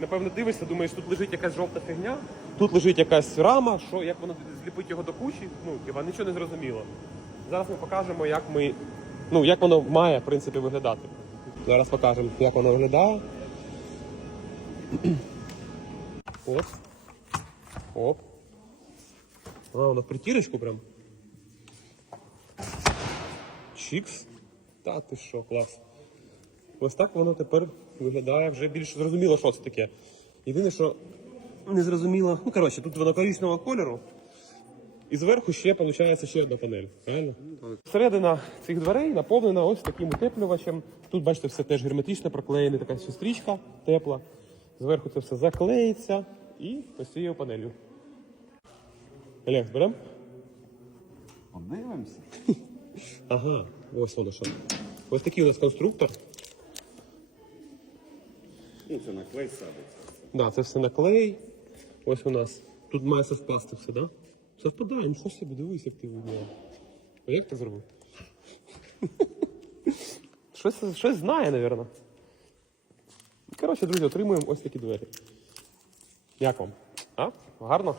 напевно, дивишся, думаєш, тут лежить якась жовта фігня, тут лежить якась рама, що як воно зліпить його до кучі, ну, хіба нічого не зрозуміло. Зараз ми покажемо, як ми. Ну, як воно має, в принципі, виглядати. Зараз покажемо, як воно виглядає. Оп. Оп. А, воно в притірочку прям. Чікс. Та ти що, клас. Ось так воно тепер виглядає вже більш зрозуміло, що це таке. Єдине, що не зрозуміло. Ну, коротше, тут воно коричневого кольору. І зверху ще виходить ще одна панель. Правильно? Середина цих дверей наповнена ось таким утеплювачем. Тут, бачите, все теж герметично проклеєна, така ще стрічка тепла. Зверху це все заклеїться і ось цією панелью. Олег, беремо? Подивимося. Ага, ось воно що. Ось такий у нас конструктор. Ну, це на клей садиться. Да, це все на клей. Ось у нас. Тут має совпасти все, да? Совпадає, нічого собі, дивись, як ти вибігав. А як ти зробив? щось, щось знає, напевно. Коротше, друзі, отримуємо ось такі двері. Як вам? А? Гарно?